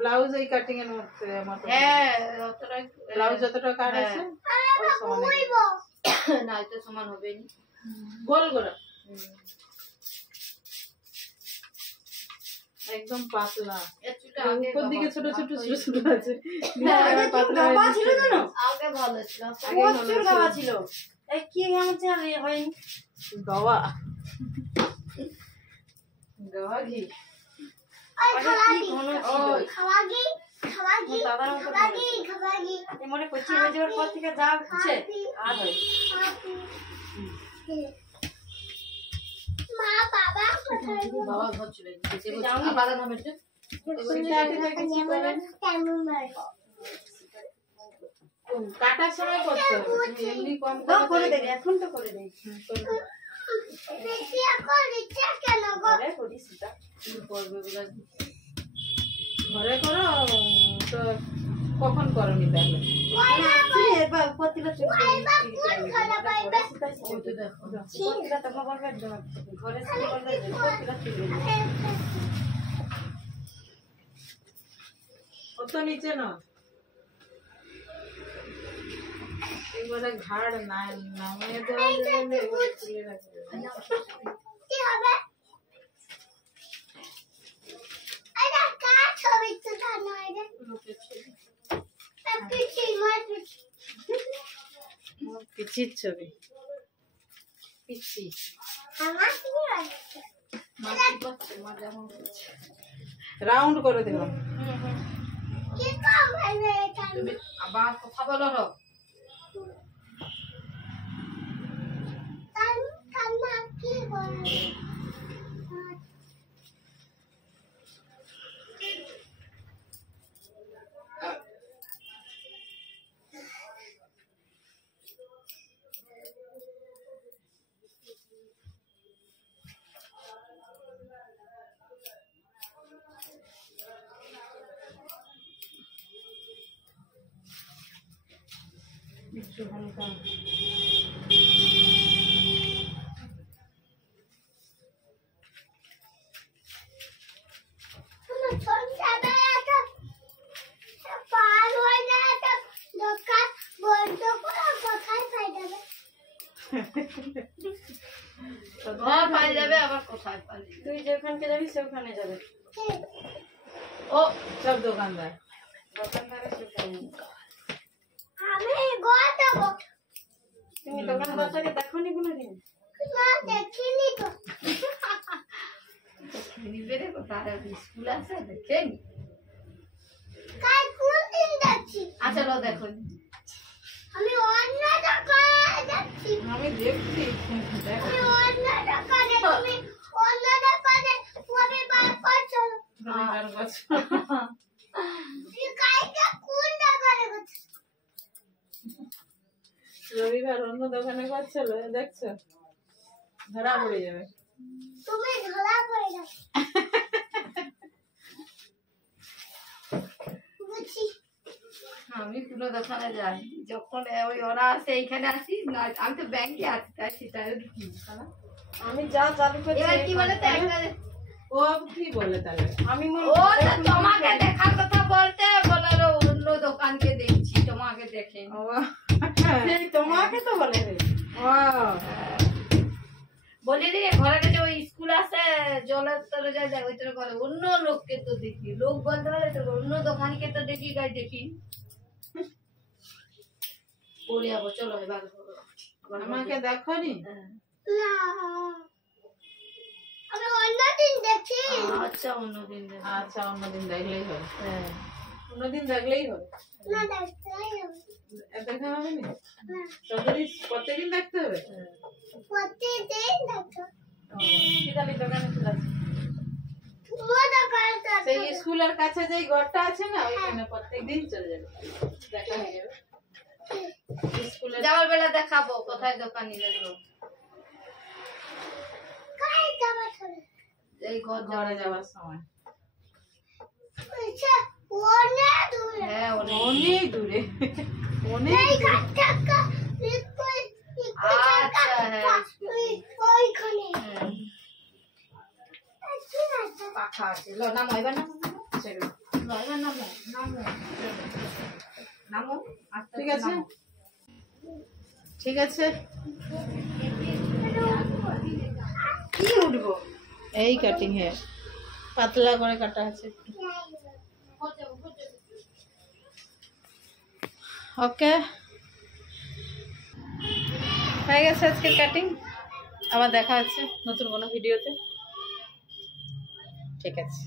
Blouse এই cutting এর মধ্যে ব্লাউজ যতটা কাট আছে না এটা সমান হবে না গোল করে একদম পাতলা উপর দিকে ছোট ছোট ছোট ছোট আছে পাতলা ছিল জানো আগে ভালো ছিল প্রচুর গাওয়া ছিল এই কি হচ্ছে রে হয় গাওয়া গাওয়া ঘি মনে করছি যাওয়ার পর থেকে যা হচ্ছে আর হয় মা বাবা কোথায় বাবা ঘর চলে গেছে যাওনি বাবা নামে তো কাটার সময় করতে হবে এমনি কম করে দেবে এখন তো করে দেই বেশি এখন ইচ্ছা কেন গো ঘরে করিস এটা করবে বলে ঘরে করো তো কখন করনি তাহলে এবার প্রতিটা কোন খানা পাইবে ওইটা দেখো প্রতিটা তো বলবে একদম ঘরে থেকে বলবে প্রতিটা চলে অত নিচে না এবারে ঘাড় না নামিয়ে দেওয়া যাবে এবারে তুলে রাখবে কি হবে আরে কাট ছবি তো জানো রে পিছি মার পিছির ছবি পিছি আমার কি লাগছে মাটি করছে মা যেমন করছে রাউন্ড করে দিলাম কি কাম হবে এটা তুমি আবার কথা বলো না কান্না কি বলে একটু হালকা ঘর পাই যাবে আবার কোথায় পাই তুই যেখানে যাবি সেখানে যাবে ও সব দোকানদার সেখানে আমি গোয়া দেবো তুমি দোকান বাচ্চাকে দেখোনি কোনোদিন না দেখিনি তো নিবে রে কোথায় স্কুল আছে দেখেনি কাল কোন দিন যাচ্ছি আচ্ছা লো দেখো আমি অন্য দোকানে যাচ্ছি আমি দেখছি আমি অন্য দোকানে তুমি অন্য দোকানে তুমি বার করছো তুই কালকে কোন দোকানে করছো রবিবার অন্য দোকানে করছিল দেখছো ধরা পড়ে যাবে তুমি ধরা পড়ে যাবে বুঝছি আমি কোনো দোকানে যাই যখন ওই ওরা আসে এইখানে আসি না আমি তো ব্যাংকে আসি তাই সেটা আমি যা চালু করি এবার কি বলে তো একটা ও কি বলে তাহলে আমি ও তো তোমাকে দেখার কথা বলতে বললো অন্য দোকানকে দেখছি তোমাকে দেখে ও তোমাকে তো বলে রে ও বলি রে ঘরে যে ওই স্কুল আছে জলের তরে যায় ওই তরে করে অন্য লোককে তো দেখি লোক বলতে পারে তো অন্য দোকানকে তো দেখি গাই দেখি বলে যাবো চলো এবার আমাকে দেখোনি না আমি অন্যদিন দেখি আচ্ছা অন্যদিন আচ্ছা অন্যদিন দেখলেই হবে হ্যাঁ অন্যদিন দেখলেই হবে না দেখতেই হবে দেখা হবে না না প্রত্যেকদিন দেখতে হবে প্রতিদিন দেখো কিতাবি দোকানে চলে তোমার দোকানে সেই স্কুলের কাছে যে ঘরটা আছে না ওইখানে প্রত্যেকদিন চলে যাবে দেখা হয়ে যাবে স্কুলে যাওয়ার বেলা দেখাবো কোথায় দোকান নিয়ে যাবো কাই যাবা চলে এই ঘর ঘরে যাওয়ার সময় আচ্ছা অনেক দূরে হ্যাঁ অনেক দূরে অনেক এই দূরে। কাটকা আচ্ছা হ্যাঁ ওইখানে রাখা আছে। লো নামো এবার, নামো সেগুলো লো এবার, নামো নামো নামো আস্তে ঠিক আস্তে আছে নামো। ঠিক আছে কি উঠবো? এই কাটিং হেয়ার পাতলা করে কাটা আছে ওকে হয়ে গেছে আজকের কাটিং আবার দেখা হচ্ছে নতুন কোনো ভিডিওতে ঠিক আছে